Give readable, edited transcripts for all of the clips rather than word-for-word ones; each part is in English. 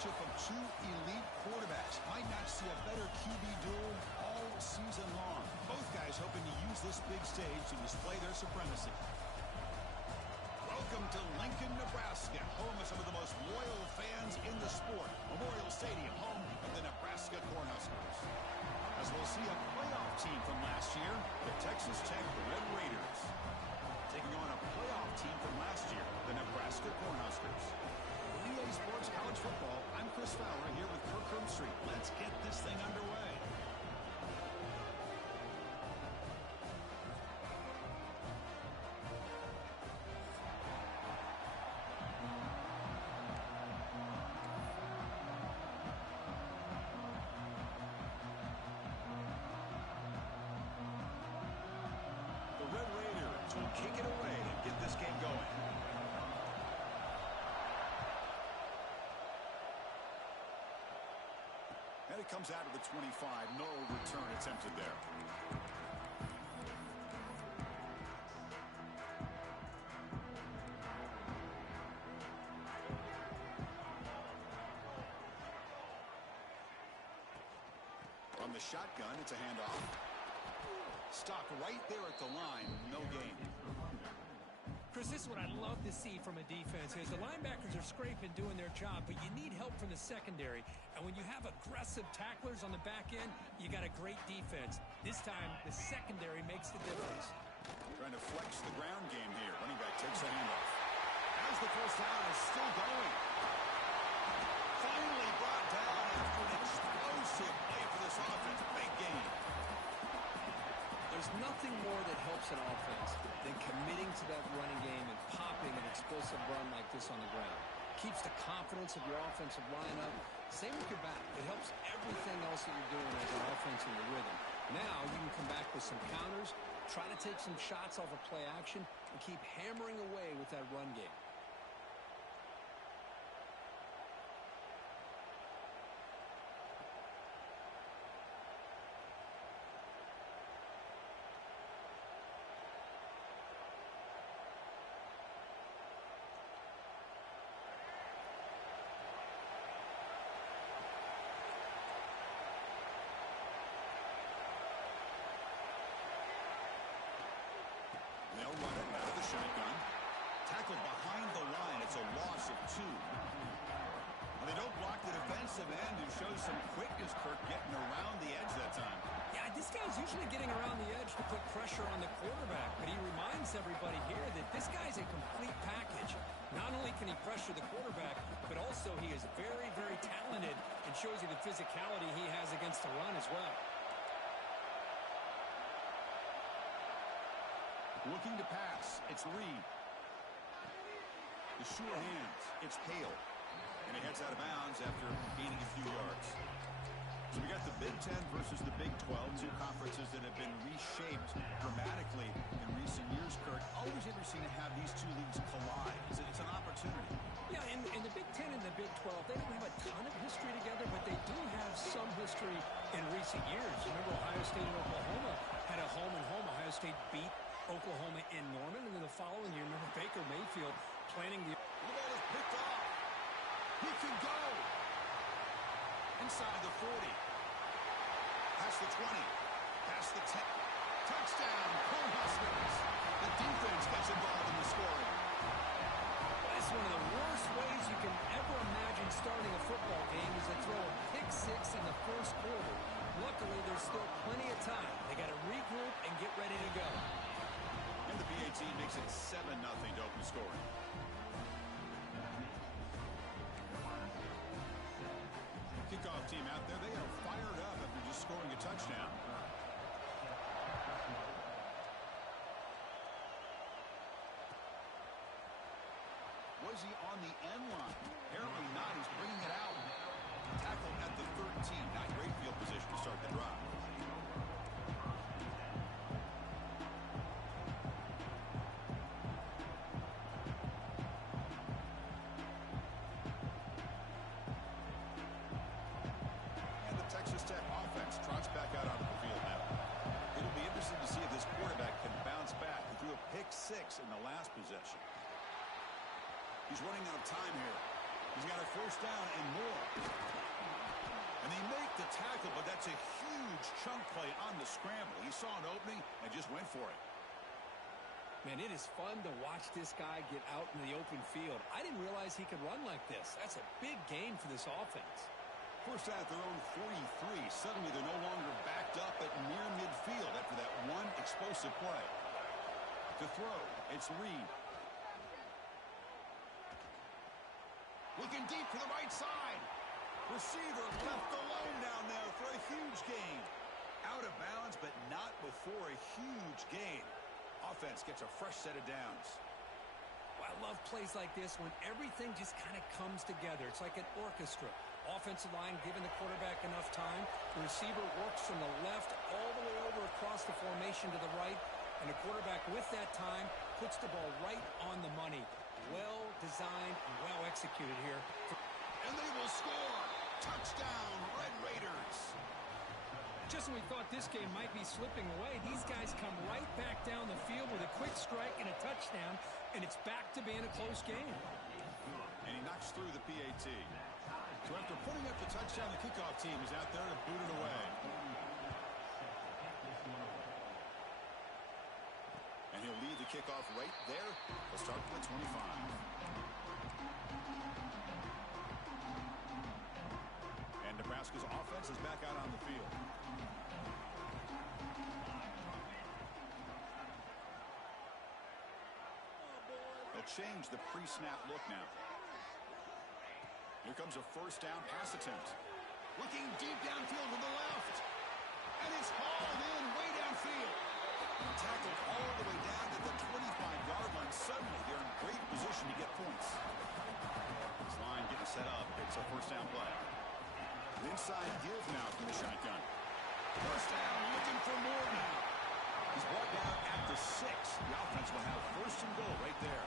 matchup of two elite quarterbacks. Might not see a better QB duel all season long. Both guys hoping to use this big stage to display their supremacy. Welcome to Lincoln, Nebraska, home of some of the most loyal fans in the sport. Memorial Stadium, home of the Nebraska Cornhuskers. As we'll see a playoff team from last year, the Texas Tech Red Raiders, taking on a playoff team from last year, the Nebraska Cornhuskers. EA Sports College Football, I'm Chris Fowler here with Kirk Herbstreit. Let's get this thing underway. Kick it away and get this game going. And it comes out of the 25. No return attempted there. On the shotgun, it's a handoff. Stopped right there at the line. No gain. Chris, this is what I love to see from a defense is the linebackers are scraping, doing their job, but you need help from the secondary. And when you have aggressive tacklers on the back end, you got a great defense. This time, the secondary makes the difference. Trying to flex the ground game here. Running back takes a handoff. As the first down is still going. Finally brought down after an explosive play for this offense. Big game. There's nothing more that helps an offense than committing to that running game and popping an explosive run like this on the ground. Keeps the confidence of your offensive line up. Same with your back. It helps everything else that you're doing as an offense in your rhythm. Now you can come back with some counters, try to take some shots off of play action, and keep hammering away with that run game. They'll run it out of the shotgun. Tackled behind the line. It's a loss of 2. And they don't block the defensive end, who shows some quickness, Kirk, getting around the edge that time. Yeah, this guy's usually getting around the edge to put pressure on the quarterback, but he reminds everybody here that this guy's a complete package. Not only can he pressure the quarterback, but also he is very, very talented and shows you the physicality he has against the run as well. Looking to pass. It's Reed. The sure hands. It's Hale. And he heads out of bounds after gaining a few yards. So we got the Big Ten versus the Big 12, two conferences that have been reshaped dramatically in recent years, Kirk. Always interesting to have these two leagues collide. It's an opportunity. Yeah, in the Big Ten and the Big 12, they don't have a ton of history together, but they do have some history in recent years. Remember, Ohio State and Oklahoma had a home-and-home. Ohio State beat Oklahoma in Norman, and then the following year, remember Baker Mayfield planning the... The ball is picked off. He can go. Inside the 40. Past the 20. Past the 10. Touchdown, Cornhuskers. The defense gets involved in the scoring. That's one of the worst ways you can ever imagine starting a football game is to throw a pick 6 in the first quarter. Luckily, there's still plenty of time. They got to regroup and get ready to go. And the BA team makes it 7-0 to open scoring. Kickoff team out there, they are fired up after just scoring a touchdown. Was he on the end line? Apparently not. He's bringing it out. Tackle at the 13. Not great field position to start the drive. And the Texas Tech offense trots back out onto the field now. It'll be interesting to see if this quarterback can bounce back. He threw a pick 6 in the last possession. He's running out of time here. He's got a first down and more. And they make the tackle, but that's a huge chunk play on the scramble. He saw an opening and just went for it. Man, it is fun to watch this guy get out in the open field. I didn't realize he could run like this. That's a big gain for this offense. First at their own 43. Suddenly they're no longer backed up at near midfield after that one explosive play. To throw, it's Reed. Looking deep to the right side. Receiver left alone down there for a huge gain. Out of bounds, but not before a huge gain. Offense gets a fresh set of downs. Well, I love plays like this when everything just kind of comes together. It's like an orchestra. Offensive line giving the quarterback enough time. The receiver works from the left all the way over across the formation to the right. And the quarterback with that time puts the ball right on the money. Well designed and well executed here. And they will score. Touchdown, Red Raiders. Just when we thought this game might be slipping away, these guys come right back down the field with a quick strike and a touchdown, and it's back to being a close game. And he knocks through the PAT. So after putting up the touchdown, the kickoff team is out there to boot it away. And he'll lead the kickoff right there. We'll start with 25. And Nebraska's offense is back out on the field. They'll change the pre-snap look now. Here comes a first down pass attempt. Looking deep downfield to the left. And it's hauled in way downfield. Tackled all the way down to the 25-yard line. Suddenly, they're in great position to get points. This line getting set up. It's a first down play. An inside give now from the shotgun. First down, looking for more now. He's brought down at the 6. The offense will have first and goal right there.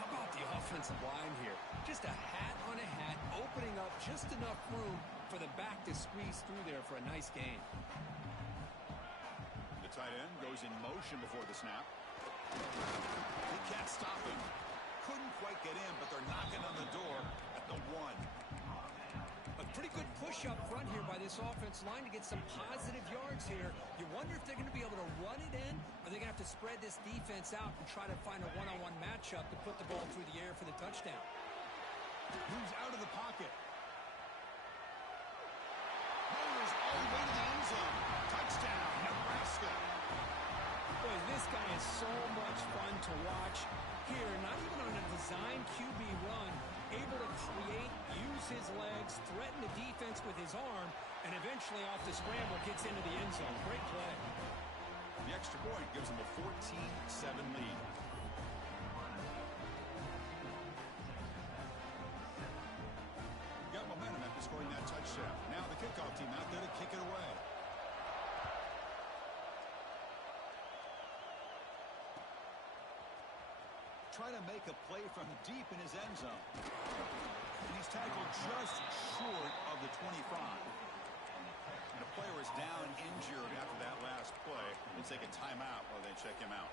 How about the offensive line here? Just a hat on a hat, opening up just enough room for the back to squeeze through there for a nice gain. The tight end goes in motion before the snap. They can't stop him. Couldn't quite get in, but they're knocking on the door at the 1. A pretty good push up front here by this offense line to get some positive yards here. You wonder if they're going to be able to run it in, or they're going to have to spread this defense out and try to find a one-on-one matchup to put the ball through the air for the touchdown. Moves out of the pocket. Motors all the way to the end zone. Touchdown, Nebraska. Boy, this guy is so much fun to watch here. Not even on a design QB run, able to create, use his legs, threaten the defense with his arm, and eventually off the scramble gets into the end zone. Great play. The extra point gives them a 14-7 lead. Got momentum after scoring that touchdown. Now the kickoff team out there to kick it away. Trying to make a play from deep in his end zone. And he's tackled just short of the 25. And the player is down injured after that last play. They take a timeout while they check him out.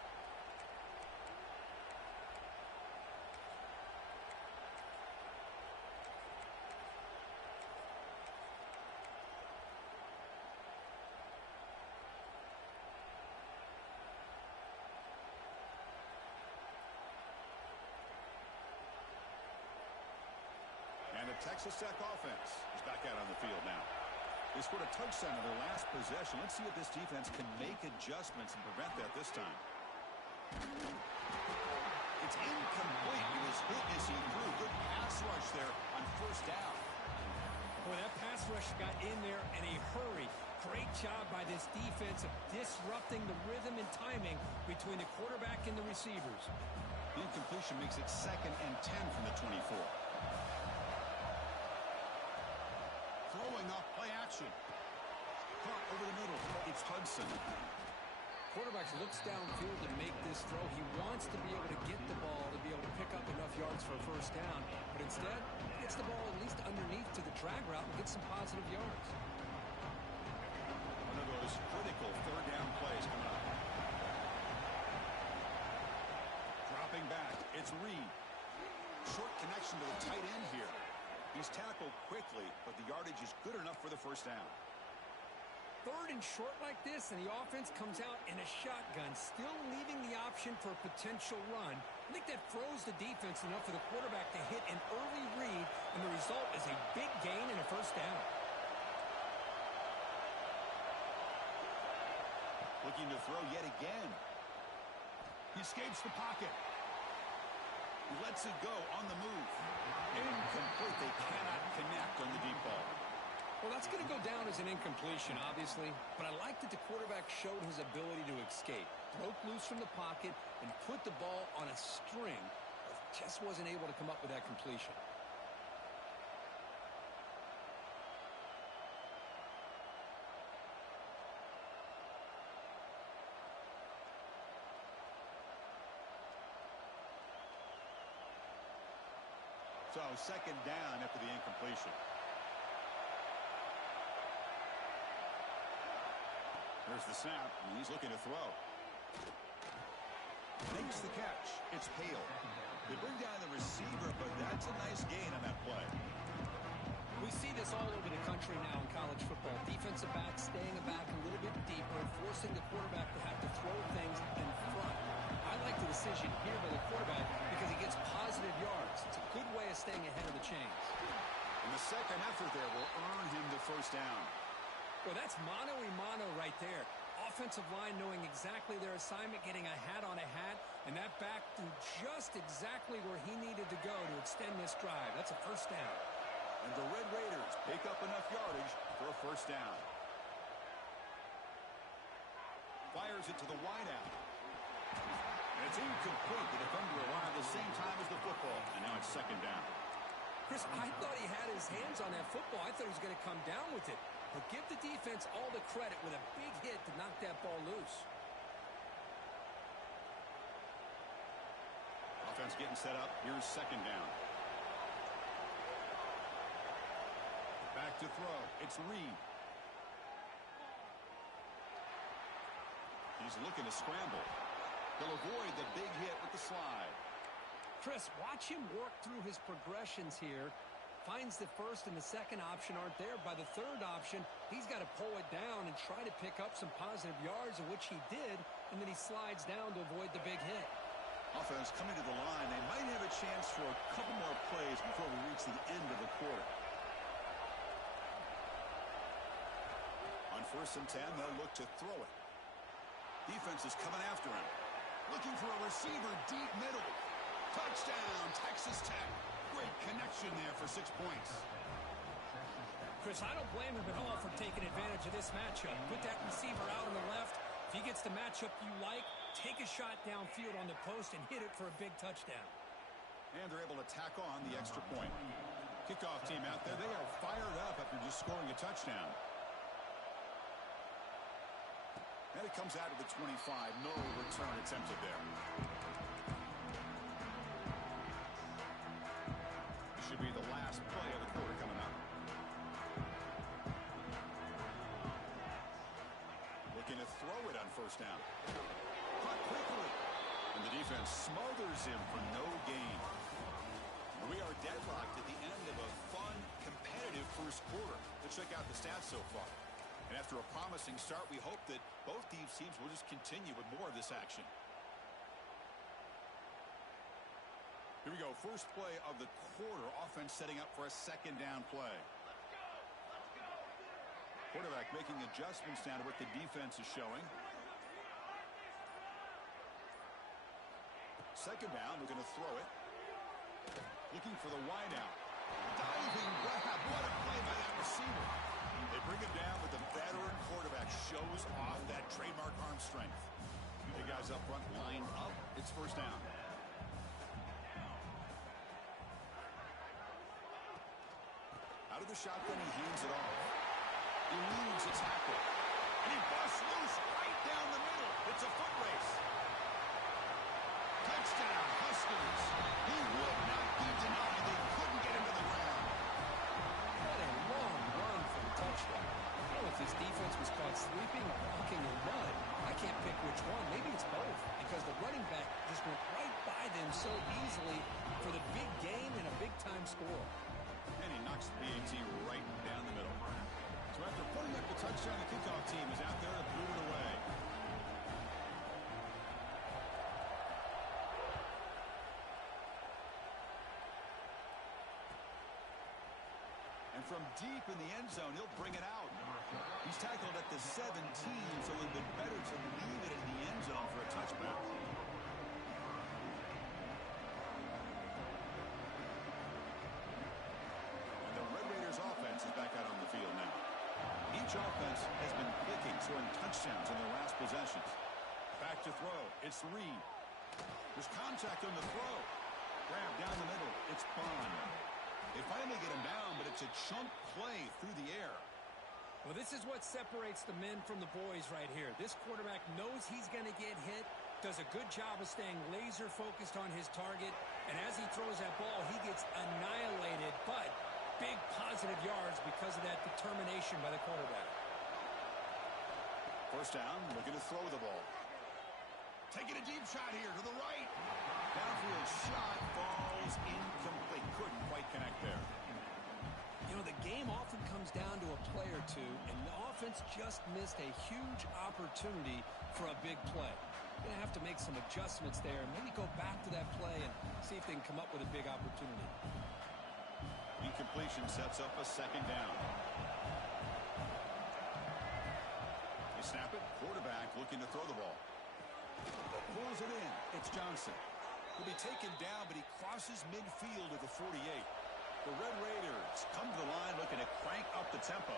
And the Texas Tech offense is back out on the field now. They scored a touchdown in their last possession. Let's see if this defense can make adjustments and prevent that this time. It's incomplete. He was hit as he threw. Good pass rush there on first down. Boy, that pass rush got in there in a hurry. Great job by this defense of disrupting the rhythm and timing between the quarterback and the receivers. The incompletion makes it 2nd and 10 from the 24. Throwing off play action. Caught over the middle. It's Hudson. Quarterback looks downfield to make this throw. He wants to be able to get the ball to be able to pick up enough yards for a first down. But instead, he gets the ball at least underneath to the drag route and gets some positive yards. One of those critical third down plays coming up. Dropping back. It's Reed. Short connection to the tight end here. He's tackled quickly, but the yardage is good enough for the first down. Third and short like this, and the offense comes out in a shotgun, still leaving the option for a potential run. I think that froze the defense enough for the quarterback to hit an early read, and the result is a big gain and a first down. Looking to throw yet again. He escapes the pocket. He lets it go on the move. Incomplete. They cannot connect on the deep ball. Well, that's going to go down as an incompletion, obviously, but I like that the quarterback showed his ability to escape, broke loose from the pocket, and put the ball on a string, but just wasn't able to come up with that completion. So, second down after the incompletion. There's the snap, and he's looking to throw. Makes the catch. It's Hale. They bring down the receiver, but that's a nice gain on that play. We see this all over the country now in college football. Defensive backs staying back a little bit deeper, forcing the quarterback to have to throw things in front. I like the decision here by the quarterback because he gets positive yards. It's a good way of staying ahead of the chains. And the second effort there will earn him the first down. Well, that's mano-a-mano right there. Offensive line knowing exactly their assignment, getting a hat on a hat, and that back threw just exactly where he needed to go to extend this drive. That's a first down. And the Red Raiders pick up enough yardage for a first down. Fires it to the wideout. And it's incomplete. The defender arrived at the same time as the football. And now it's second down. Chris, I thought he had his hands on that football. I thought he was going to come down with it. But give the defense all the credit with a big hit to knock that ball loose. Offense getting set up. Here's second down. Back to throw. It's Reed. He's looking to scramble. He'll avoid the big hit with the slide. Chris, watch him work through his progressions here. Finds the first and the second option aren't there. By the third option, he's got to pull it down and try to pick up some positive yards, of which he did, and then he slides down to avoid the big hit. Offense coming to the line. They might have a chance for a couple more plays before we reach the end of the quarter. On 1st and 10, they'll look to throw it. Defense is coming after him. Looking for a receiver deep middle. Touchdown, Texas Tech. Great connection there for 6 points. Chris, I don't blame him at all for taking advantage of this matchup. Put that receiver out on the left. If he gets the matchup you like, take a shot downfield on the post and hit it for a big touchdown. And they're able to tack on the extra point. Kickoff team out there, they are fired up after just scoring a touchdown. And it comes out of the 25. No return attempted there. Should be the last play of the quarter coming up. Looking to throw it on 1st down. Caught quickly. And the defense smothers him for no gain. And we are deadlocked at the end of a fun, competitive first quarter. Let's check out the stats so far. And after a promising start, we hope that both these teams will just continue with more of this action. Here we go. First play of the quarter. Offense setting up for a second down play. Quarterback making adjustments down to what the defense is showing. Second down. We're going to throw it. Looking for the wideout. Diving grab. What a play by that receiver. They bring him down, but the veteran quarterback shows off that trademark arm strength. The guys up front lined up. It's first down. Out of the shotgun, he hands it off. He leads a tackle. And he busts loose right down the middle. It's a foot race. Touchdown, Huskers. He would not be denied. They couldn't get him to the ground. What a long run for the touchdown. I don't know if this defense was caught sleeping or walking in mud. I can't pick which one. Maybe it's both, because the running back just went right by them so easily for for the big gain and a big-time score. And he knocks the PAT right down the middle. So after putting up the touchdown, the kickoff team is out there to boot it away. And from deep in the end zone, he'll bring it out. He's tackled at the 17, so it would have been better to leave it in the end zone for a touchback. And the Red Raiders offense is back out on the field now. Each offense has been clicking, scoring touchdowns in their last possessions. Back to throw. It's Reed. There's contact on the throw. Grab down the middle. It's Bond. They finally get him down, but it's a chunk play through the air. Well, this is what separates the men from the boys right here. This quarterback knows he's going to get hit, does a good job of staying laser focused on his target, and as he throws that ball, he gets annihilated, but big positive yards because of that determination by the quarterback. First down, looking to throw the ball. Taking a deep shot here to the right. Downfield shot falls incomplete. Couldn't quite connect there. You know, the game often comes down to a play or two, and the offense just missed a huge opportunity for a big play. Going to have to make some adjustments there and maybe go back to that play and see if they can come up with a big opportunity. Incompletion sets up a second down. They snap it. Quarterback looking to throw the ball. Pulls it in. It's Johnson. He'll be taken down, but he crosses midfield at the 48. The Red Raiders come to the line looking to crank up the tempo.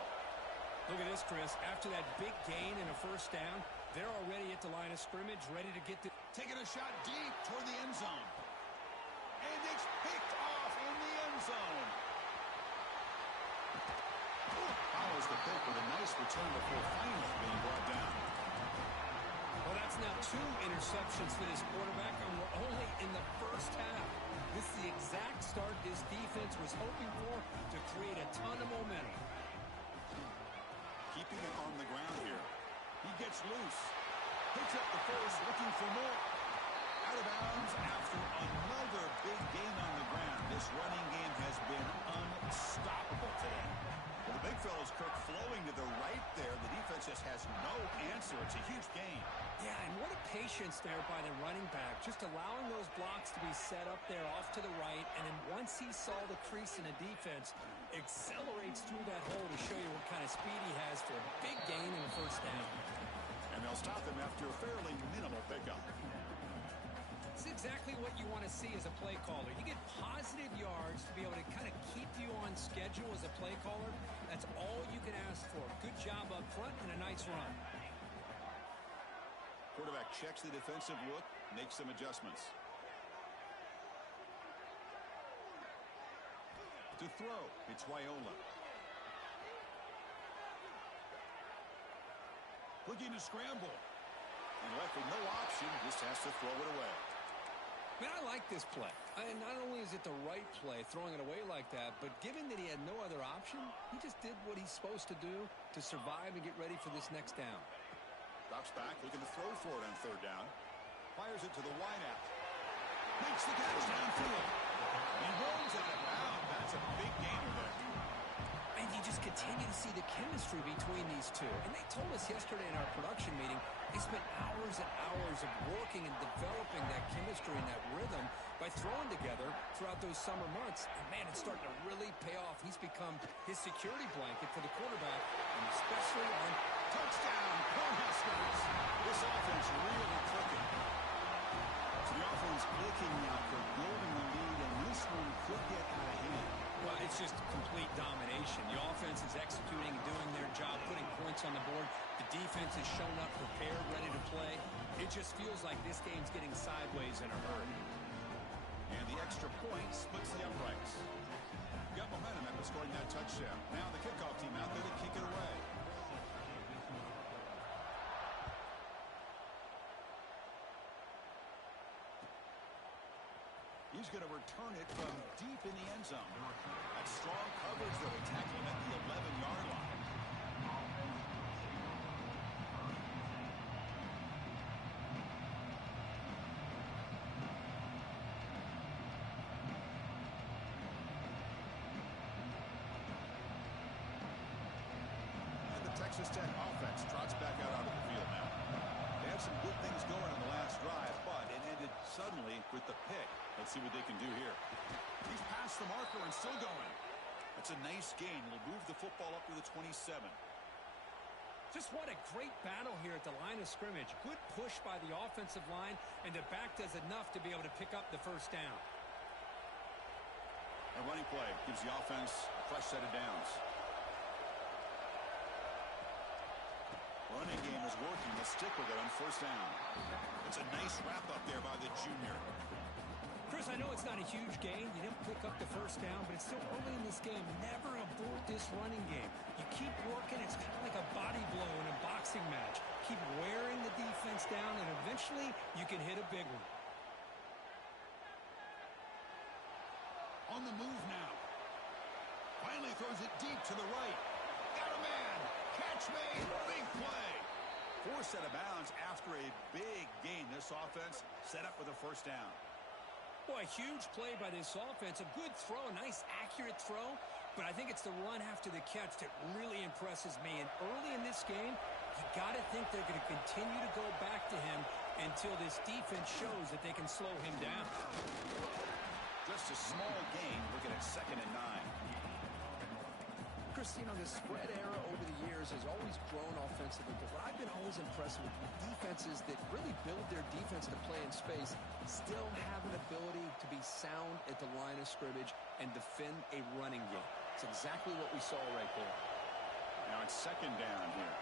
Look at this, Chris. After that big gain and a first down, they're already at the line of scrimmage, ready to get the... Taking a shot deep toward the end zone. And it's picked off in the end zone. Follows the pick with a nice return before finally being brought down. Well, that's now 2 interceptions for this quarterback, and we're only in the first half. This is the exact start this defense was hoping for to create a ton of momentum. Keeping it on the ground here. He gets loose. Picks up the first, looking for more. Out of bounds after another big gain on the ground. This running game has been unstoppable today. Well, the big fella's Kirk flowing to the right there. The defense just has no answer. It's a huge gain. Yeah, and what a patience there by the running back, just allowing those blocks to be set up there off to the right, and then once he saw the crease in the defense, accelerates through that hole to show you what kind of speed he has for a big gain and a first down. And they'll stop him after a fairly minimal pickup. It's exactly what you want to see as a play caller. You get positive yards to be able to kind of keep you on schedule as a play caller. That's all you can ask for. Good job up front and a nice run. Quarterback checks the defensive look, makes some adjustments. To throw, it's Wyola. Looking to scramble. And left with no option, just has to throw it away. Man, I like this play. Not only is it the right play, throwing it away like that, but given that he had no other option, he just did what he's supposed to do to survive and get ready for this next down. Drops back, looking to throw for it on third down. Fires it to the wideout. Makes the catch downfield. He rolls it out. That's a big gainer there. And you just continue to see the chemistry between these two. And they told us yesterday in our production meeting, they spent hours and hours of working and developing that chemistry and that rhythm by throwing together throughout those summer months. And, man, it's starting to really pay off. He's become his security blanket for the quarterback, and especially on touchdown, Cornhuskers. This offense really clicking. So the offense clicking now for building the lead, and this one could get out of hand. Well, it's just complete domination. The offense is executing and doing their job, putting points on the board. The defense has shown up prepared, ready to play. It just feels like this game's getting sideways in a hurry. And the extra point splits the uprights. Got momentum after scoring that touchdown. Now the kickoff team out there to kick it away. He's going to return it from deep in the end zone. That's strong coverage, though. They tackle him at the 11-yard line. Texas Tech offense trots back out onto the field now. They had some good things going on the last drive, but it ended suddenly with the pick. Let's see what they can do here. He's past the marker and still going. That's a nice gain. He'll move the football up to the 27. Just what a great battle here at the line of scrimmage. Good push by the offensive line, and the back does enough to be able to pick up the first down. A running play gives the offense a fresh set of downs. Running game is working. Let's stick with it on first down. It's a nice wrap up there by the junior. Chris, I know it's not a huge gain. You didn't pick up the first down, but it's still early in this game. Never abort this running game. You keep working. It's kind of like a body blow in a boxing match. Keep wearing the defense down, and eventually you can hit a big one. On the move now. Finally throws it deep to the right. Got a man. Catch made. Big play. Forced out of bounds after a big gain. This offense set up with a first down. Boy, a huge play by this offense. A good throw, a nice accurate throw. But I think it's the run after the catch that really impresses me. And early in this game, you got to think they're going to continue to go back to him until this defense shows that they can slow him down. Just a small gain. Looking at 2nd and 9. Chris, you know, the spread era over the years has always grown offensively, but what I've been always impressed with defenses that really build their defense to play in space still have an ability to be sound at the line of scrimmage and defend a running game. It's exactly what we saw right there. Now it's 2nd down here.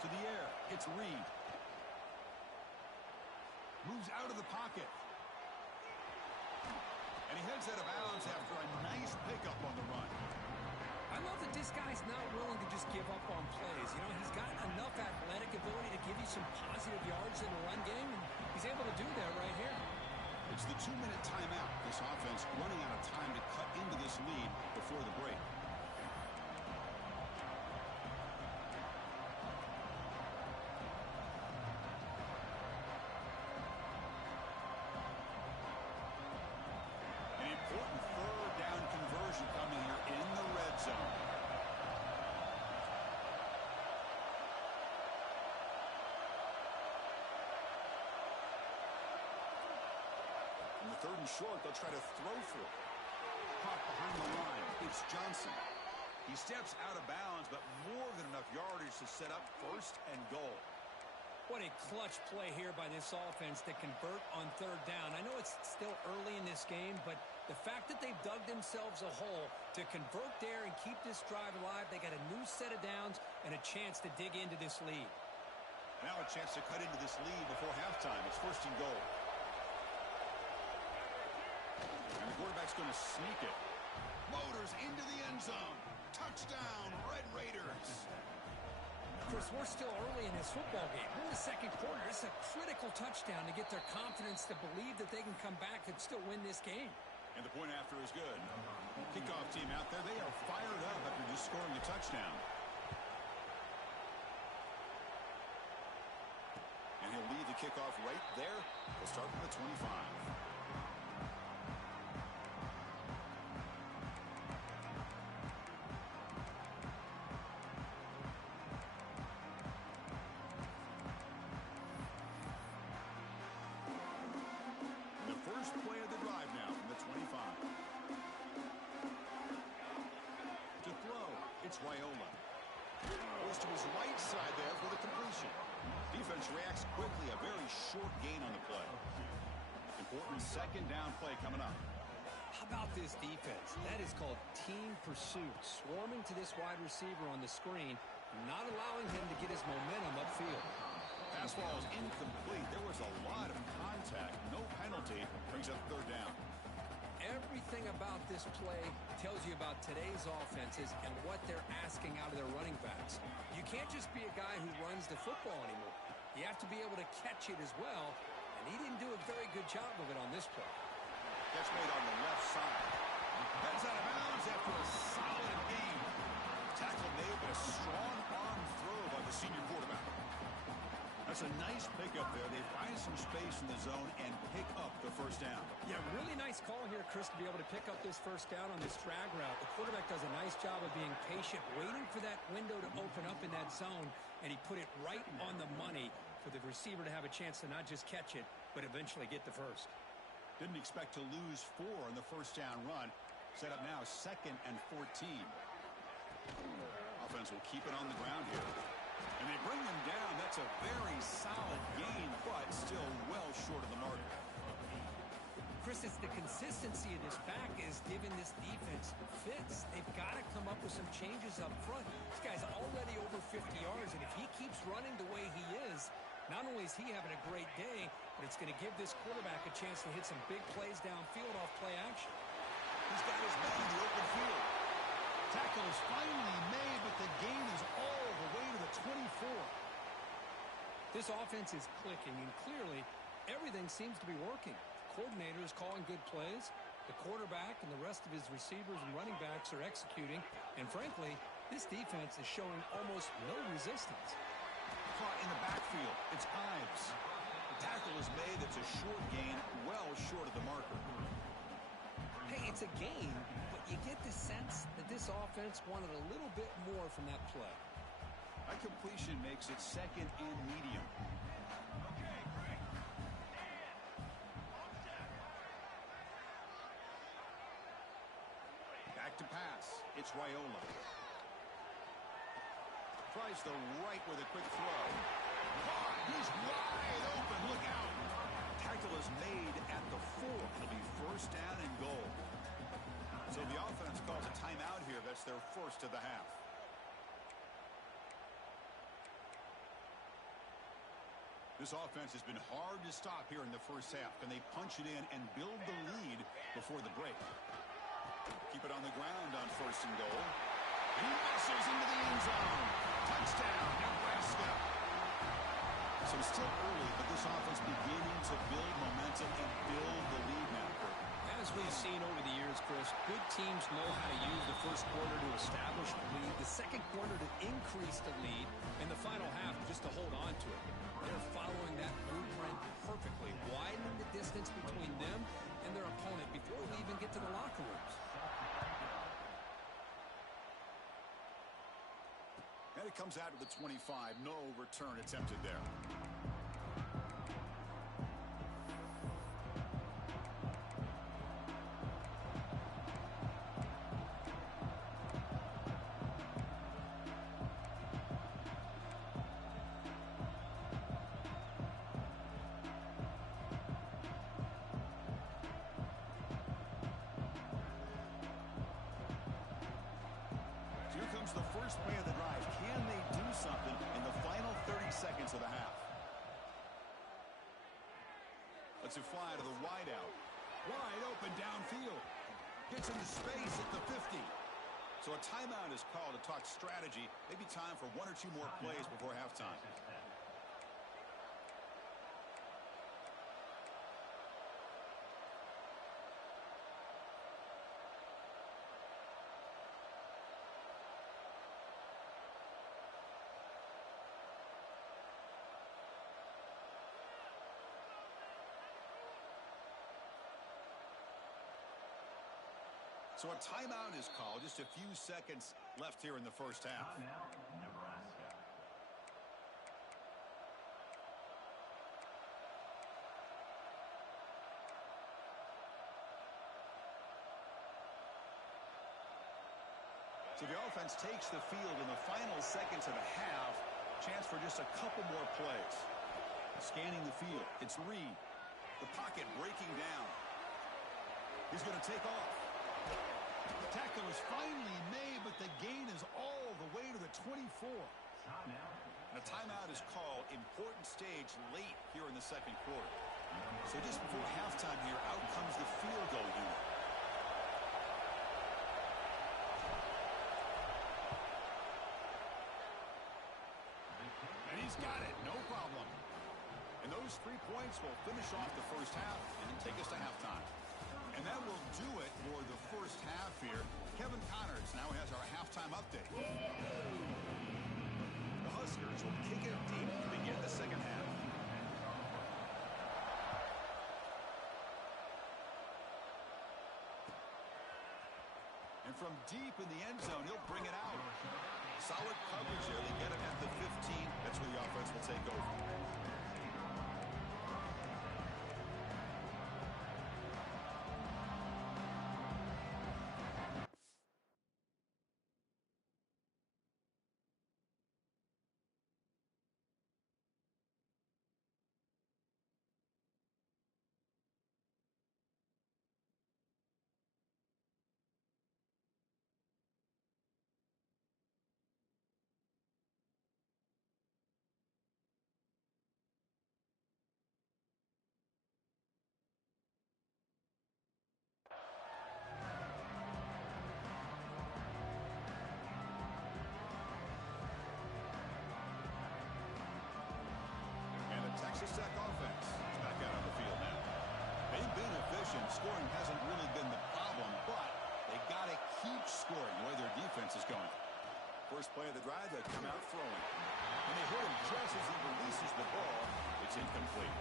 To the air. It's Reed. Moves out of the pocket. And he heads out of bounds after a nice pickup on the run. I love that this guy's not willing to just give up on plays. You know, he's got enough athletic ability to give you some positive yards in the run game, and he's able to do that right here. It's the 2-minute timeout. This offense running out of time to cut into this lead before the break. An important 3rd down conversion coming here in the red zone. In the 3rd and short, they'll try to throw for it. Caught behind the line. It's Johnson. He steps out of bounds, but more than enough yardage to set up 1st and goal. What a clutch play here by this offense to convert on 3rd down. I know it's still early in this game, but the fact that they've dug themselves a hole to convert there and keep this drive alive, they got a new set of downs and a chance to dig into this lead. Now a chance to cut into this lead before halftime. It's 1st and goal. And the quarterback's going to sneak it. Motors into the end zone. Touchdown, Red Raiders. Chris, we're still early in this football game. We're in the 2nd quarter. It's a critical touchdown to get their confidence to believe that they can come back and still win this game. And the point after is good. Kickoff team out there, they are fired up after just scoring a touchdown. And he'll lead the kickoff right there. We'll start from the 25. Raiola. Goes to his right side there for the completion. Defense reacts quickly. A very short gain on the play. Important 2nd down play coming up. How about this defense? That is called team pursuit. Swarming to this wide receiver on the screen, not allowing him to get his momentum upfield. Pass ball is incomplete. There was a lot of contact. No penalty. Brings up 3rd down. Everything about this play tells you about today's offenses and what they're asking out of their running backs. You can't just be a guy who runs the football anymore. You have to be able to catch it as well, and he didn't do a very good job of it on this play. Catch made on the left side. Heads out of bounds after a solid gain. Tackle made, but a strong arm throw by the senior quarterback. That's a nice pickup there. They find some space in the zone and pick up the first down. Yeah, really nice call here, Chris, to be able to pick up this first down on this drag route. The quarterback does a nice job of being patient, waiting for that window to open up in that zone, and he put it right on the money for the receiver to have a chance to not just catch it, but eventually get the first. Didn't expect to lose 4 on the first down run. Set up now 2nd and 14. Offense will keep it on the ground here. And they bring them down. That's a very solid gain, but still well short of the mark. Chris, it's the consistency of this back is giving this defense fits. They've got to come up with some changes up front. This guy's already over 50 yards, and if he keeps running the way he is, not only is he having a great day, but it's going to give this quarterback a chance to hit some big plays downfield off play action. He's got his man in the open field. Tackle is finally made, but the gain is all the way to the 24. This offense is clicking, and clearly everything seems to be working. The coordinator is calling good plays. The quarterback and the rest of his receivers and running backs are executing. And frankly, this defense is showing almost no resistance. Caught in the backfield. It's Ives. The tackle is made. It's a short gain, well short of the marker. Hey, it's a gain, but you get the sense that this offense wanted a little bit more from that play. That completion makes it 2nd and medium. Back to pass. It's Raiola. Tries the right with a quick throw. He's wide open. Look out. Tackle is made at the 4. It'll be first down and goal. So the offense calls a timeout here. That's their first of the half. This offense has been hard to stop here in the first half. Can they punch it in and build the lead before the break? Keep it on the ground on first and goal. And he muscles into the end zone. Touchdown, Nebraska. So it's still early, but this offense beginning to build momentum and build the lead now. As we've seen over the years, Chris, good teams know how to use the first quarter to establish the lead, the second quarter to increase the lead, and the final half just to hold on to it. They're following that blueprint perfectly, widening the distance between them and their opponent before we even get to the locker rooms. And it comes out to the 25. No return attempted there. The first play of the drive. Can they do something in the final 30 seconds of the half? Lets it fly to the wideout. Wide open downfield. Gets into space at the 50. So a timeout is called to talk strategy. Maybe time for 1 or 2 more plays before halftime. So a timeout is called. Just a few seconds left here in the first half. Nebraska. So the offense takes the field in the final seconds of the half. Chance for just a couple more plays. Scanning the field. It's Reed. The pocket breaking down. He's going to take off. The tackle is finally made, but the gain is all the way to the 24. And a timeout is called. Important stage late here in the second quarter. So just before halftime here, out comes the field goal unit. And he's got it, no problem. And those 3 points will finish off the first half and take us to halftime. And that will do it for the first half here. Kevin Connors now has our halftime update. The Huskers will kick it deep to begin the second half. And from deep in the end zone, he'll bring it out. Solid coverage there. They get him at the 15. That's where the offense will take over. Texas Tech offense is back out on the field now. They've been efficient. Scoring hasn't really been the problem, but they got to keep scoring the way their defense is going. First play of the drive, they come out throwing. And they hit him just as he releases the ball. It's incomplete.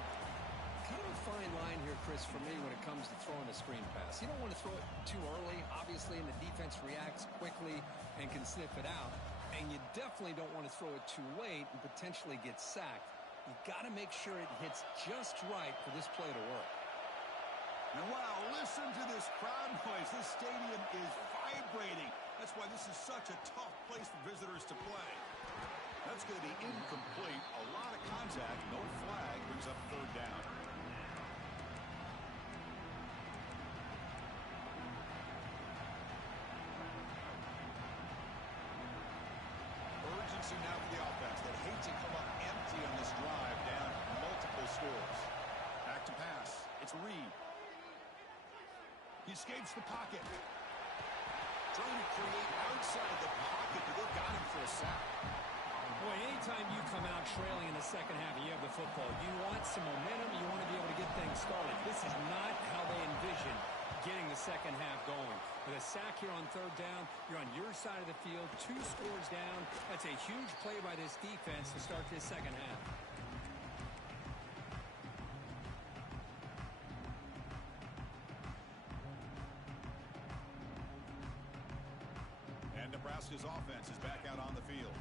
Kind of a fine line here, Chris, for me when it comes to throwing a screen pass. You don't want to throw it too early, obviously, and the defense reacts quickly and can sniff it out. And you definitely don't want to throw it too late and potentially get sacked. You got to make sure it hits just right for this play to work. And wow, listen to this crowd noise. This stadium is vibrating. That's why this is such a tough place for visitors to play. That's going to be incomplete. A lot of contact. No flag. Brings up third down. Urgency now for the offense. They hate to come up empty on this drive, down multiple scores. Back to pass. It's Reed. He escapes the pocket. Trying to create outside the pocket, but they got him for a sack. Boy, anytime you come out trailing in the second half and you have the football, you want some momentum, you want to be able to get things started. This is not how they envision getting the second half going. With a sack here on third down, you're on your side of the field, 2 scores down. That's a huge play by this defense to start this second half. And Nebraska's offense is back out on the field.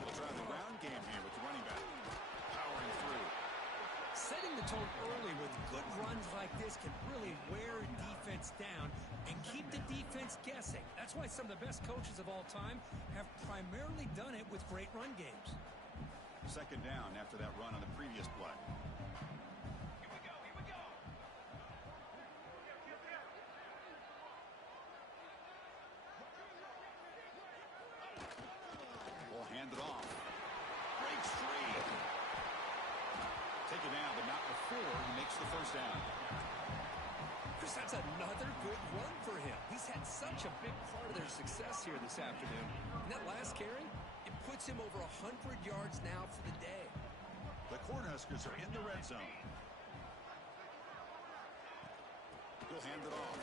We'll try the ground game here with the running back. Powering through. Setting the tone early with good runs like this can really wear defense down and keep the defense guessing. That's why some of the best coaches of all time have primarily done it with great run games. Second down after that run on the previous play. We'll hand it off. Breaks free. Taken down, but not before he makes the first down. Chris, that's another good run for him. He's had such a big part of their success here this afternoon. And that last carry, it puts him over 100 yards now for the day. The Cornhuskers are in the red zone. He'll hand it off.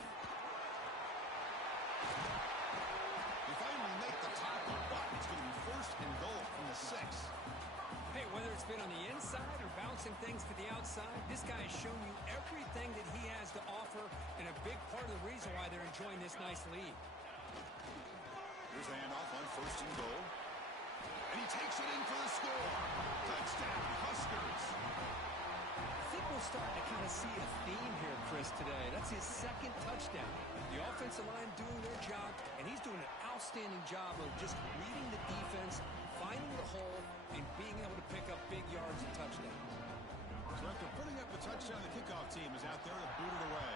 They finally make the tackle, but it's going to be first and goal from the 6. Hey, whether it's been on the inside or bouncing things to the outside, this guy has shown you everything that he has to offer and a big part of the reason why they're enjoying this nice lead. Here's the handoff on first and goal. And he takes it in for the score. Touchdown, Huskers. I think we're starting to kind of see a theme here, Chris, today. That's his second touchdown. The offensive line doing their job, and he's doing an outstanding job of just reading the defense, finding the hole, and being able to pick up big yards and touchdowns. So after putting up the touchdown, the kickoff team is out there to boot it away.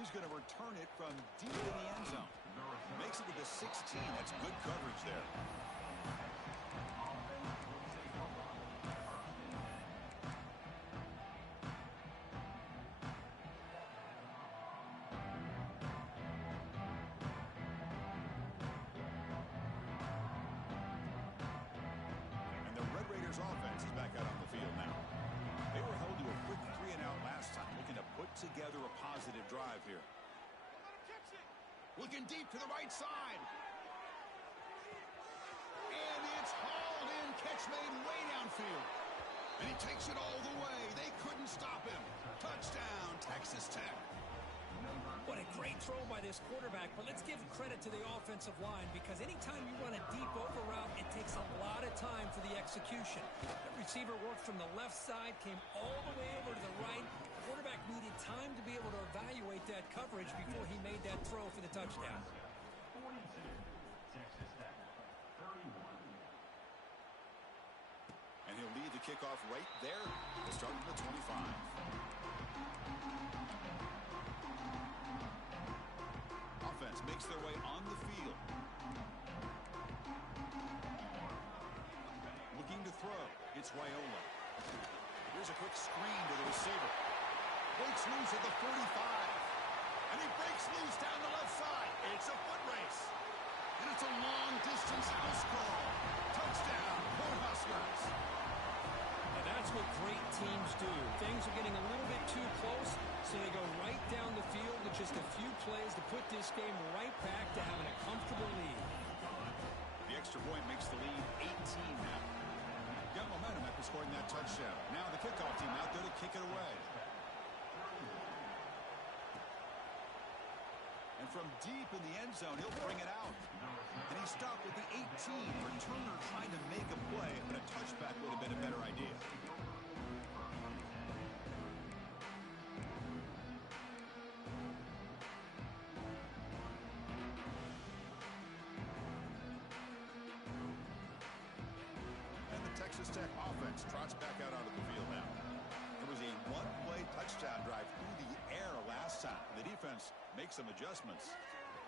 He's going to return it from deep in the end zone. Makes it to the 16. That's good coverage there. Offense is back out on the field now. They were held to a quick 3-and-out last time, looking to put together a positive drive here. Looking deep to the right side. And it's hauled in catch made way downfield. And he takes it all the way. They couldn't stop him. Touchdown, Texas Tech. What a great throw by this quarterback, but let's give credit to the offensive line because anytime you run a deep over route, it takes a lot of time for the execution. The receiver worked from the left side, came all the way over to the right. The quarterback needed time to be able to evaluate that coverage before he made that throw for the touchdown. And he'll lead the kickoff right there. We'll start at the 25. Offense makes their way on the field. Looking to throw. It's Raiola. Here's a quick screen to the receiver. Breaks loose at the 45. And he breaks loose down the left side. It's a foot race. And it's a long-distance house call. Touchdown, Cornhuskers. Now that's what great teams do. Things are getting a little bit too close, so they go right down the field with just a few plays to put this game right back to having a comfortable lead. The extra point makes the lead 18 now. Got momentum after scoring that touchdown. Now the kickoff team out there to kick it away. And from deep in the end zone, he'll bring it out. And he stopped at the 18. Returner trying to make a play, but a touchback would have been a better idea. And the Texas Tech offense trots back out onto the field now. It was a one-play touchdown drive through the air last time. The defense makes some adjustments.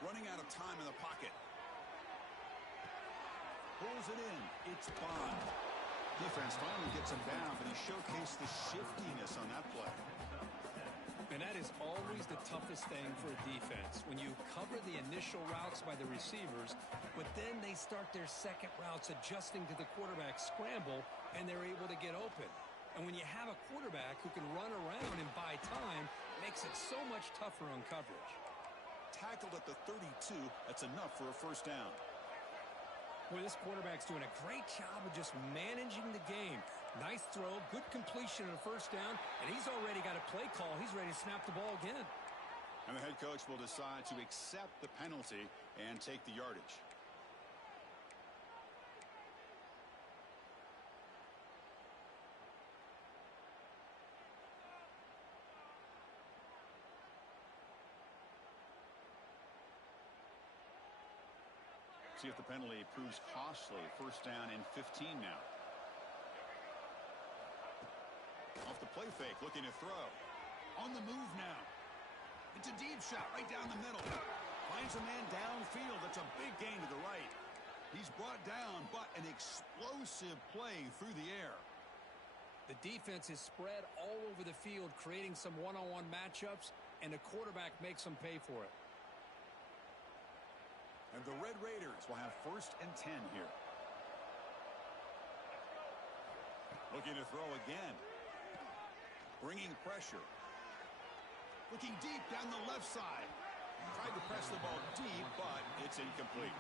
Running out of time in the pocket. Pulls it in. It's Bond. Defense finally gets him down, but he showcased the shiftiness on that play. And that is always the toughest thing for a defense, when you cover the initial routes by the receivers, but then they start their second routes adjusting to the quarterback's scramble, and they're able to get open. And when you have a quarterback who can run around and buy time, it makes it so much tougher on coverage. Tackled at the 32, that's enough for a first down. Boy, this quarterback's doing a great job of just managing the game. Nice throw, good completion on a first down, and he's already got a play call. He's ready to snap the ball again. And the head coach will decide to accept the penalty and take the yardage. See if the penalty proves costly. First down and 15 now. Off the play fake, looking to throw. On the move now. It's a deep shot right down the middle. Finds a man downfield. That's a big gain to the right. He's brought down, but an explosive play through the air. The defense is spread all over the field, creating some one-on-one matchups, and the quarterback makes them pay for it. And the Red Raiders will have first and 10 here. Looking to throw again. Bringing pressure. Looking deep down the left side. Tried to press the ball deep, but it's incomplete.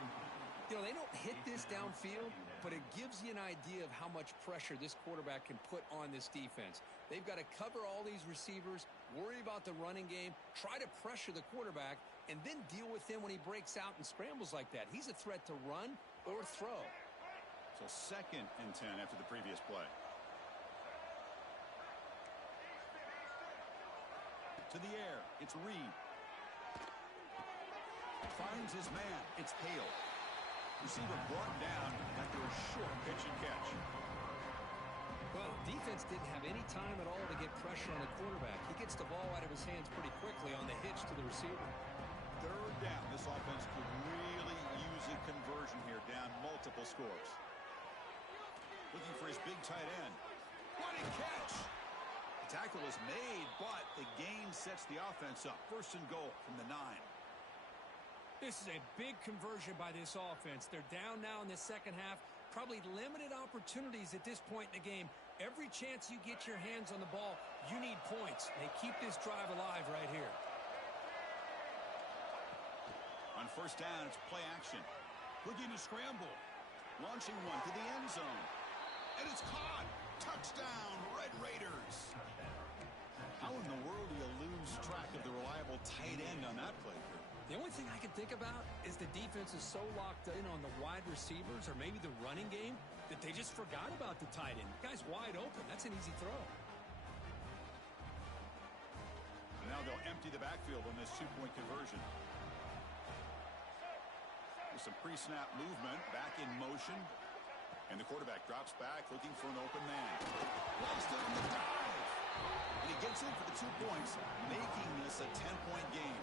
You know, they don't hit this downfield, but it gives you an idea of how much pressure this quarterback can put on this defense. They've got to cover all these receivers, worry about the running game, try to pressure the quarterback, and then deal with him when he breaks out and scrambles like that. He's a threat to run or throw. So second and 10 after the previous play. To the air, it's Reed. Finds his man, it's Hale. Receiver brought down after a short pitch and catch. Well, defense didn't have any time at all to get pressure on the quarterback. He gets the ball out of his hands pretty quickly on the hitch to the receiver. Third down. This offense could really use a conversion here, down multiple scores. Looking for his big tight end. What a catch! The tackle is made, but the gain sets the offense up. First and goal from the 9. This is a big conversion by this offense. They're down now in the second half. Probably limited opportunities at this point in the game. Every chance you get your hands on the ball, you need points. They keep this drive alive right here. On first down, it's play action. Looking to scramble. Launching one to the end zone. And it's caught. Touchdown, Red Raiders. How in the world do you lose track of the reliable tight end on that play? The only thing I can think about is the defense is so locked in on the wide receivers or maybe the running game that they just forgot about the tight end. The guy's wide open. That's an easy throw. And now they'll empty the backfield on this two-point conversion. With some pre-snap movement, back in motion. And the quarterback drops back looking for an open man. Lost it on the dive. And he gets in for the 2 points, making this a 10-point game.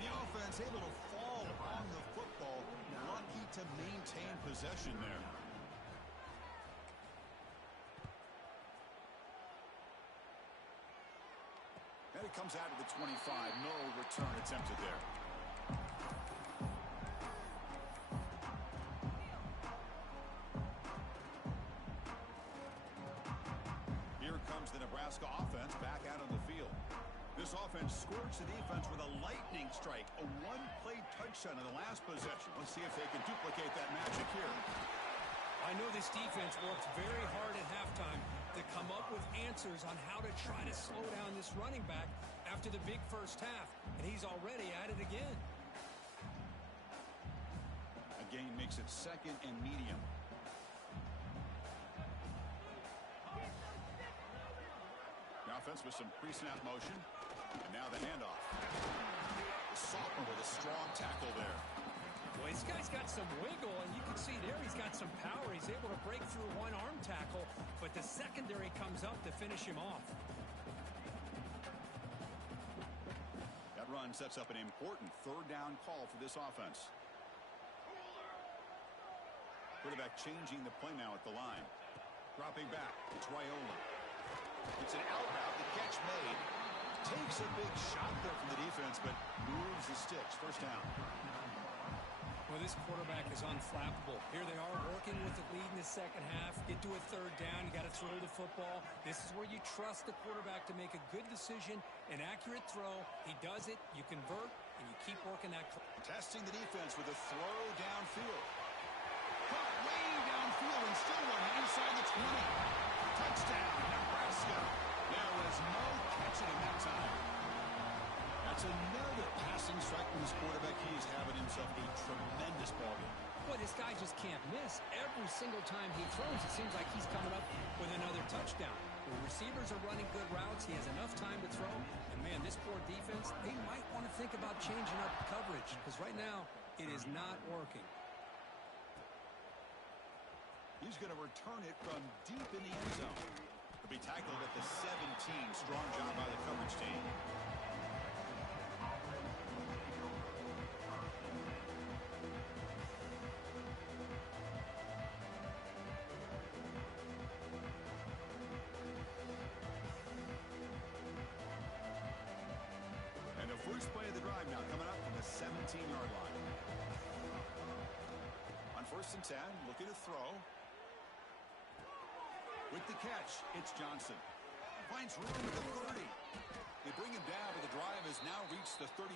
The offense able to fall on the football, lucky to maintain possession there. And it comes out of the 25. No return attempted there. Here comes the Nebraska offense back out on the field. This offense scorched the defense with a lightning strike, a one-play touchdown in the last possession. Let's see if they can duplicate that magic here. I know this defense worked very hard at halftime to come up with answers on how to try to slow down this running back after the big first half, and he's already at it again. A gain makes it second and medium. The offense with some pre-snap motion. And now the handoff. The sophomore with a strong tackle there. Well, this guy's got some wiggle, and you can see there he's got some power. He's able to break through one arm tackle, but the secondary comes up to finish him off. That run sets up an important third down call for this offense. Quarterback changing the play now at the line. Dropping back, it's Raiola. It's an out route, the catch made. Takes a big shot there from the defense, but moves the sticks. First down. Well, this quarterback is unflappable. Here they are working with the lead in the second half. Get to a third down. You got to throw the football. This is where you trust the quarterback to make a good decision, an accurate throw. He does it. You convert, and you keep working that. Testing the defense with a throw downfield. Caught way downfield and still one inside the 20. Touchdown, Nebraska. There was no catching him that time. That's another passing strike from this quarterback. He is having himself a tremendous ball game. Boy, this guy just can't miss. Every single time he throws, it seems like he's coming up with another touchdown. The receivers are running good routes. He has enough time to throw. And, man, this poor defense, they might want to think about changing up coverage because right now it is not working. He's going to return it from deep in the end zone. He'll be tackled at the 17. Strong job by the coverage team. And the first play of the drive now coming up from the 17-yard line. On 1st and 10, looking to throw. With the catch, it's Johnson. Finds room at the 30. They bring him down, but the drive has now reached the 35.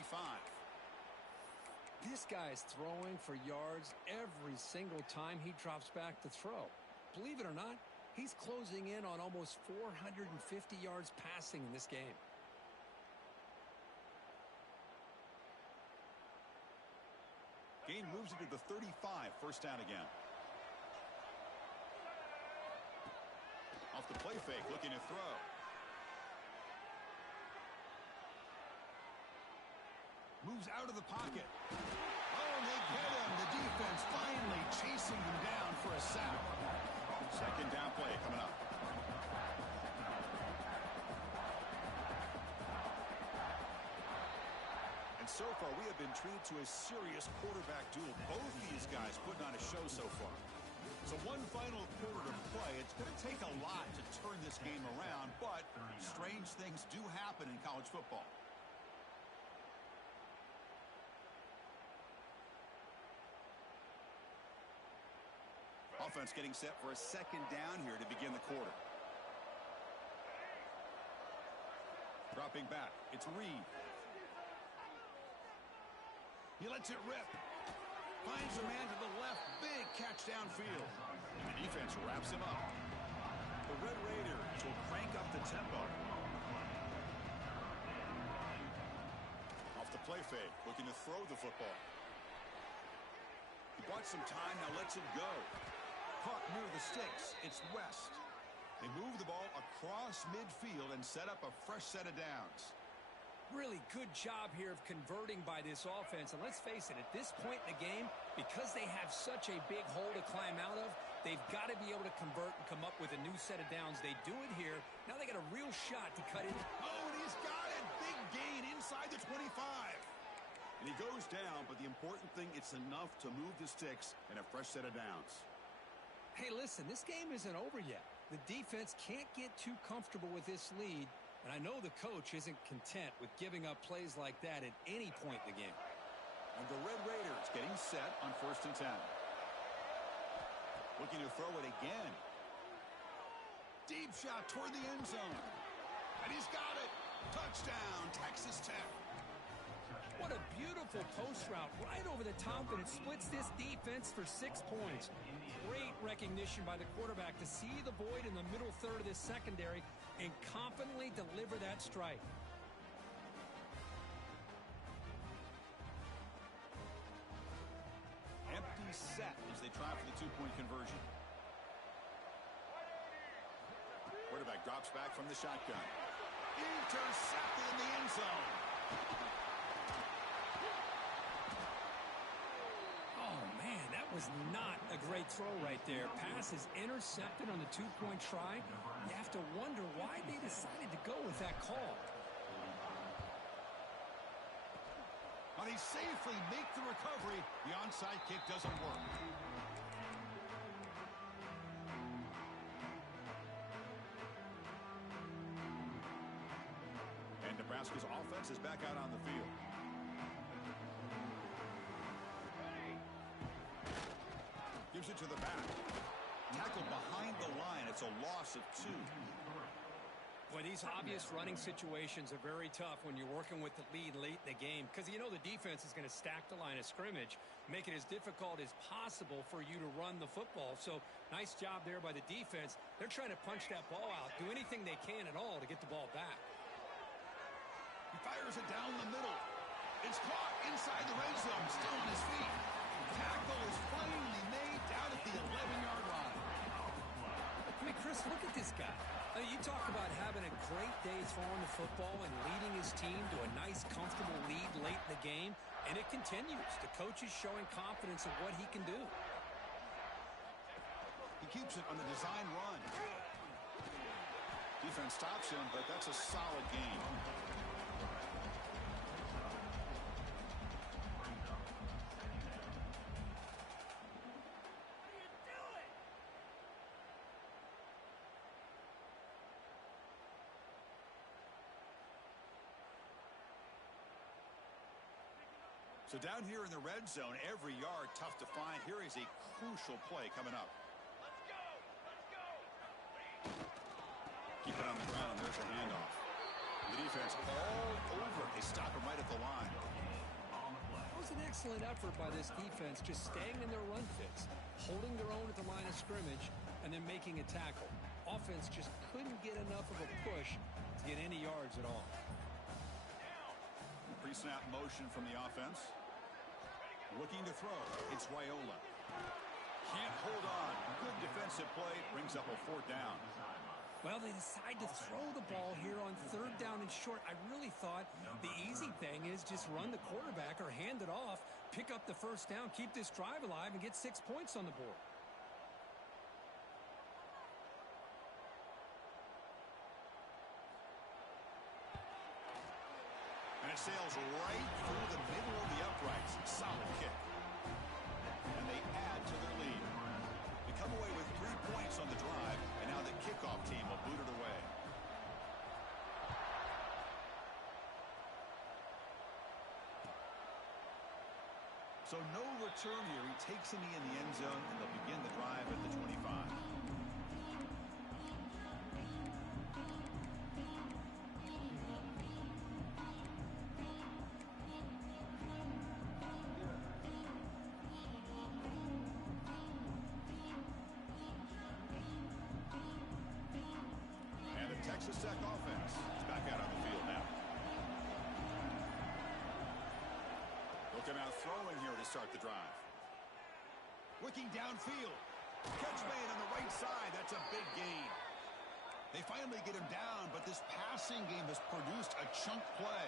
This guy is throwing for yards every single time he drops back to throw. Believe it or not, he's closing in on almost 450 yards passing in this game. Gain moves it to the 35. First down again. Off the play fake, looking to throw. Moves out of the pocket. Oh, and they get him. The defense finally chasing him down for a sack. Second down play coming up. And so far, we have been treated to a serious quarterback duel. Both these guys putting on a show so far. So one final quarter to play. It's going to take a lot to turn this game around, but strange things do happen in college football. Offense getting set for a second down here to begin the quarter. Dropping back, it's Reed. He lets it rip. Finds a man to the left. Big catch downfield. And the defense wraps him up. tempo. Off the play fake, looking to throw the football. He bought some time, now lets it go. Caught near the sticks. It's West. They move the ball across midfield and set up a fresh set of downs. Really good job here of converting by this offense. And let's face it, at this point in the game, because they have such a big hole to climb out of, they've got to be able to convert and come up with a new set of downs. They do it here. Now they got a real shot to cut it. Oh, and he's got it. Big gain inside the 25. And he goes down, but the important thing, it's enough to move the sticks and a fresh set of downs. Hey, listen, this game isn't over yet. The defense can't get too comfortable with this lead. And I know the coach isn't content with giving up plays like that at any point in the game. And the Red Raiders getting set on 1st and 10. Looking to throw it again. Deep shot toward the end zone. And he's got it. Touchdown, Texas Tech. What a beautiful post route right over the top, and it splits this defense for 6 points. Great recognition by the quarterback to see the void in the middle third of this secondary and confidently deliver that strike. Empty set as they try for the 2-point conversion. Quarterback drops back from the shotgun. Intercepted in the end zone. Oh, man, that was not a great throw right there. Pass is intercepted on the 2-point try. You have to wonder why they decided to go with that call. But he safely makes the recovery. The onside kick doesn't work. And Nebraska's offense is back out on the field. Gives it to the back. Tackled behind the line. It's a loss of 2. Boy, these obvious running situations are very tough when you're working with the lead late in the game, because you know the defense is going to stack the line of scrimmage, make it as difficult as possible for you to run the football. So nice job there by the defense. They're trying to punch that ball out, do anything they can at all to get the ball back. He fires it down the middle. It's caught inside the red zone, still on his feet. Tackle is finally made down at the 11-yard line. I mean, Chris, look at this guy. You talk about having a great day throwing the football and leading his team to a nice, comfortable lead late in the game, and it continues. The coach is showing confidence of what he can do. He keeps it on the design run. Defense stops him, but that's a solid gain. So down here in the red zone, every yard tough to find. Here is a crucial play coming up. Keep it on the ground. There's the handoff. The defense all over. They stop him right at the line. That was an excellent effort by this defense, just staying in their run fits, holding their own at the line of scrimmage, and then making a tackle. Offense just couldn't get enough of a push to get any yards at all. Pre-snap motion from the offense. Looking to throw. It's Raiola. Can't hold on. Good defensive play. Brings up a 4th down. Well, they decide to throw the ball here on 3rd down and short. I really thought the easy thing is just run the quarterback or hand it off, pick up the 1st down, keep this drive alive, and get 6 points on the board. And it sails right through the middle of the uprights. Solid kick. And they add to their lead. They come away with 3 points on the drive, and now the kickoff team will boot it away. So no return here. He takes a knee in the end zone, and they'll begin the drive at the 25. Texas Tech offense is back out on the field now. Looking out throwing here to start the drive. Looking downfield. Catch made on the right side. That's a big gain. They finally get him down, but this passing game has produced a chunk play.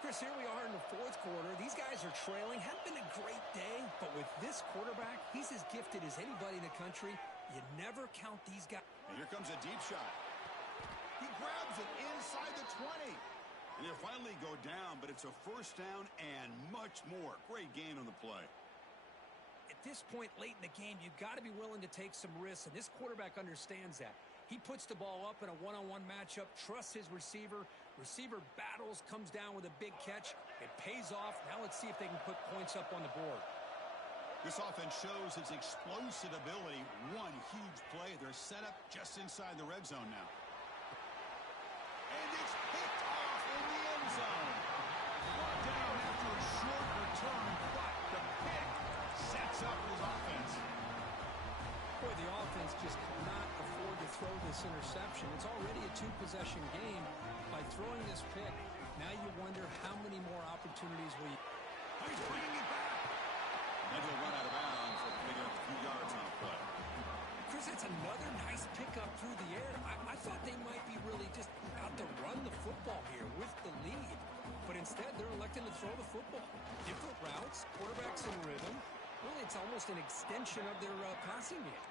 Chris, here we are in the fourth quarter. These guys are trailing. Hadn't been a great day, but with this quarterback, he's as gifted as anybody in the country. You never count these guys. And here comes a deep shot. He grabs it inside the 20. And he'll finally go down, but it's a first down and much more. Great gain on the play. At this point late in the game, you've got to be willing to take some risks, and this quarterback understands that. He puts the ball up in a one-on-one matchup, trusts his receiver. Receiver battles, comes down with a big catch. It pays off. Now let's see if they can put points up on the board. This offense shows its explosive ability. One huge play. They're set up just inside the red zone now. And it's picked off in the end zone. Brought down after a short return, but the pick sets up his offense. Boy, the offense just cannot afford to throw this interception. It's already a two-possession game. By throwing this pick, now you wonder how many more opportunities will you... He's bringing it back. And he'll run out of bounds and pick up a few yards on the play. Chris, that's another nice pickup through the air. I thought they might be really just out to run the football here with the lead. But instead, they're electing to throw the football. Different routes, quarterbacks in rhythm. Really, it's almost an extension of their passing game.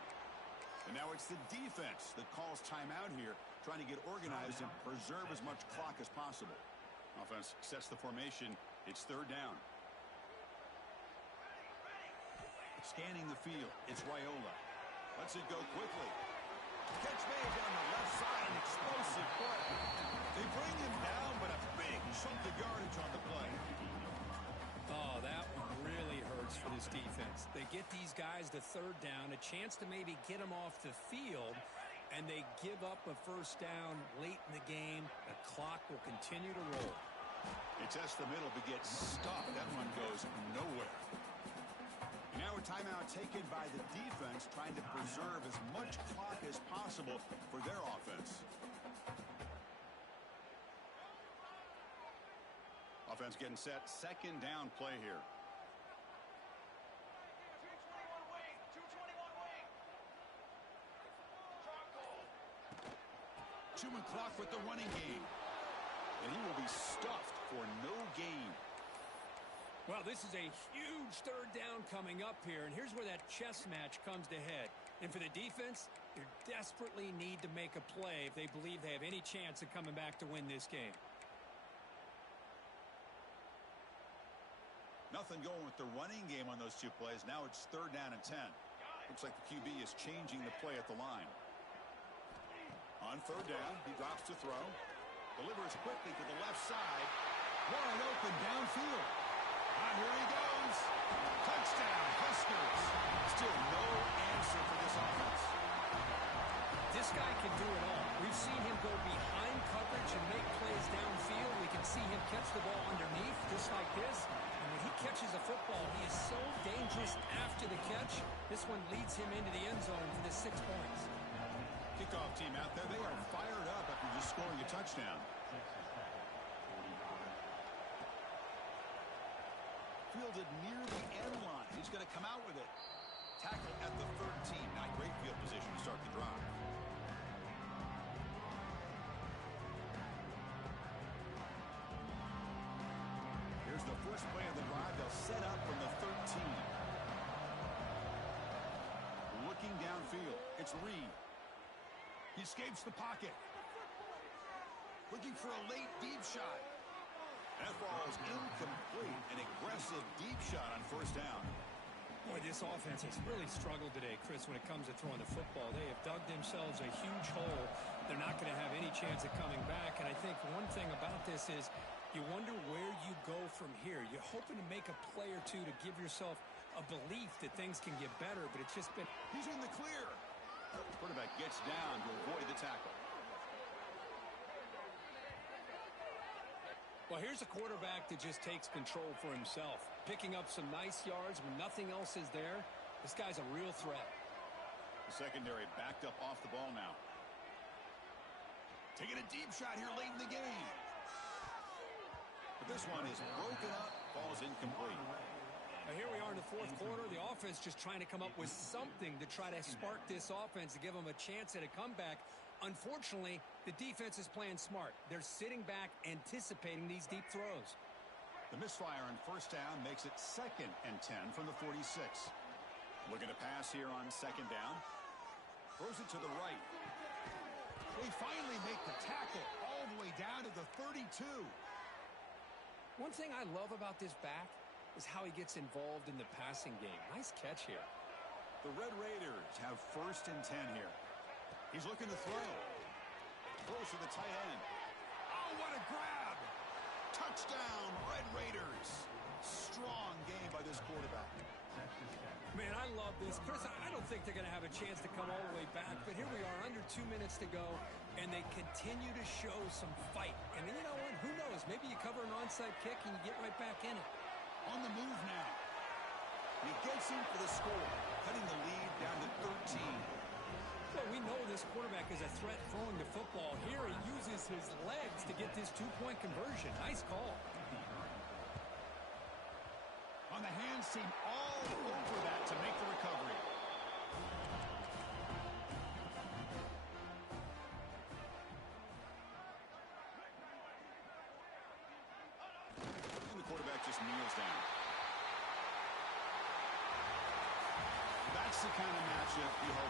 And now it's the defense that calls timeout here, trying to get organized and preserve as much clock as possible. Offense sets the formation. It's third down. Scanning the field. It's Raiola. Lets it go quickly. Catch made down the left side. An explosive play. They bring him down, but a big chunk of yardage on the play. Oh, that one really hurts for this defense. They get these guys to third down, a chance to maybe get them off the field, and they give up a first down late in the game. The clock will continue to roll. They test the middle, but gets stopped. That one goes nowhere. Now a timeout taken by the defense, trying to preserve as much clock as possible for their offense. Offense getting set. Second down play here. Chewing clock with the running game. And he will be stuffed for no gain. Well, this is a huge third down coming up here, and here's where that chess match comes to head. And for the defense, they desperately need to make a play if they believe they have any chance of coming back to win this game. Nothing going with the running game on those two plays. Now it's third down and 10. Looks like the QB is changing the play at the line. On third down, he drops to throw. Delivers quickly to the left side. Wide open downfield. Here he goes. Touchdown, Huskers. Still no answer for this offense. This guy can do it all. We've seen him go behind coverage and make plays downfield. We can see him catch the ball underneath just like this. And when he catches a football, he is so dangerous after the catch. This one leads him into the end zone for the 6 points. Kickoff team out there. They are fired up after just scoring a touchdown. Fielded near the end line. He's going to come out with it. Tackle at the 13. Not great field position to start the drive. Here's the first play of the drive. They'll set up from the 13. Looking downfield. It's Reed. He escapes the pocket. Looking for a late deep shot. That ball is incomplete. An aggressive deep shot on first down. Boy, this offense has really struggled today, Chris, when it comes to throwing the football. They have dug themselves a huge hole. They're not going to have any chance of coming back. And I think one thing about this is you wonder where you go from here. You're hoping to make a play or two to give yourself a belief that things can get better, but it's just been... He's in the clear. The quarterback gets down to avoid the tackle. Well, here's a quarterback that just takes control for himself, picking up some nice yards when nothing else is there. This guy's a real threat. The secondary backed up off the ball now. Taking a deep shot here late in the game. But this one is broken up, falls incomplete. Now here we are in the fourth quarter. The offense just trying to come up with something to try to spark this offense to give them a chance at a comeback. Unfortunately, the defense is playing smart. They're sitting back, anticipating these deep throws. The misfire on first down makes it 2nd and 10 from the 46. Looking to pass here on 2nd down. Throws it to the right. They finally make the tackle all the way down to the 32. One thing I love about this back is how he gets involved in the passing game. Nice catch here. The Red Raiders have 1st and 10 here. He's looking to throw. Throws to the tight end. Oh, what a grab! Touchdown, Red Raiders. Strong game by this quarterback. Man, I love this. Chris, I don't think they're going to have a chance to come all the way back, but here we are, under 2 minutes to go, and they continue to show some fight. And then you know what? Who knows? Maybe you cover an onside kick and you get right back in it. On the move now. He gets in for the score, cutting the lead down to 13. Well, we know this quarterback is a threat throwing the football. Here he uses his legs to get this 2-point conversion. Nice call. On the hands team all over that to make the recovery. And the quarterback just kneels down. That's the kind of matchup you hope